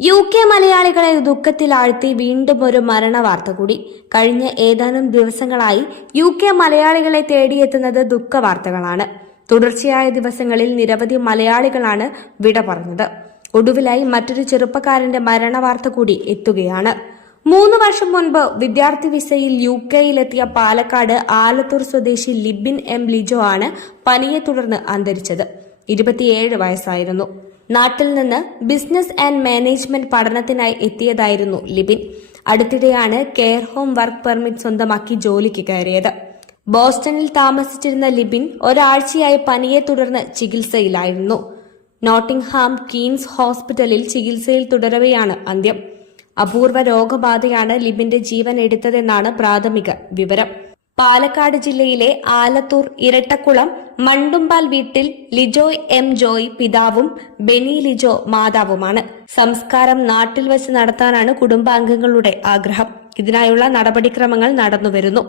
UK മലയാളികളെ ദുഃഖത്തിലാഴ്ത്തി വീണ്ടും ഒരു മരണവാർത്ത കൂടി. കഴിഞ്ഞ ഏതാനും ദിവസങ്ങളായി UK മലയാളികളെ തേടിയെത്തുന്നത് ദുഃഖവാർത്തകളാണ്. തുടർച്ചയായ ദിവസങ്ങളിൽ നിരവധി മലയാളികളാണ് വിട പറഞ്ഞത്. ഒടുവിലായി മറ്റൊരു ചെറുപ്പക്കാരന്റെ മരണവാർത്ത കൂടി എത്തുകയാണ്. 3 വർഷം മുൻപ് വിദ്യാർത്ഥി വിസയിൽ UKയിലെത്തിയ പാലക്കാട് ആലത്തൂർ സ്വദേശി ലിബിൻ M. ലിജോ ആണ് പനിയെ തുടർന്ന് അന്തരിച്ചത്. 27 വയസ്സായിരുന്നു. നാട്ടിൽ നിന്ന് ബിസിനസ് ആൻഡ് മാനേജ്മെന്റ് പഠനത്തിനായി എത്തിയതായിരുന്നു ലിബിൻ. അടുത്തിടെയാണ് കെയർ ഹോം വർക്ക് പെർമിറ്റ് സ്വന്തമാക്കി ജോലിക്ക് കയറിയത്. ബോസ്റ്റണിൽ താമസിച്ചിരുന്ന ലിബിൻ ഒരാഴ്ചയായി പനിയെ തുടർന്ന് ചികിത്സയിലായിരുന്നു. നോട്ടിംഗ്ഹാം ക്വീൻസ് ഹോസ്പിറ്റലിൽ ചികിത്സയിൽ തുടരവെയാണ് അന്ത്യം. അപൂർവ രോഗബാധയാണ് ലിബിന്റെ ജീവൻ എടുത്തതെന്നാണ് പ്രാഥമിക വിവരം. പാലക്കാട് ജില്ലയിലെ ആലത്തൂർ ഇരട്ടക്കുളം മണ്ടുമ്പാൽ വീട്ടിൽ ലിജോയ് M. ജോയ് പിതാവും ബെനി ലിജോ മാതാവുമാണ്. സംസ്കാരം നാട്ടിൽ വെച്ച് നടത്താനാണ് കുടുംബാംഗങ്ങളുടെ ആഗ്രഹം. ഇതിനായുള്ള നടപടിക്രമങ്ങൾ നടന്നുവരുന്നു.